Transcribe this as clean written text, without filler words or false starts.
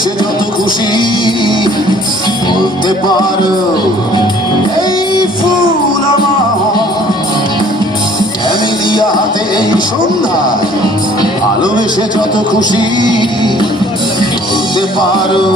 ভালোবেসে যত খুশি বলতে পারো এই ফুল আমার ক্যামেলিয়া হাতে এই সন্ধ্যায় ভালোবেসে যত খুশি বলতে পারো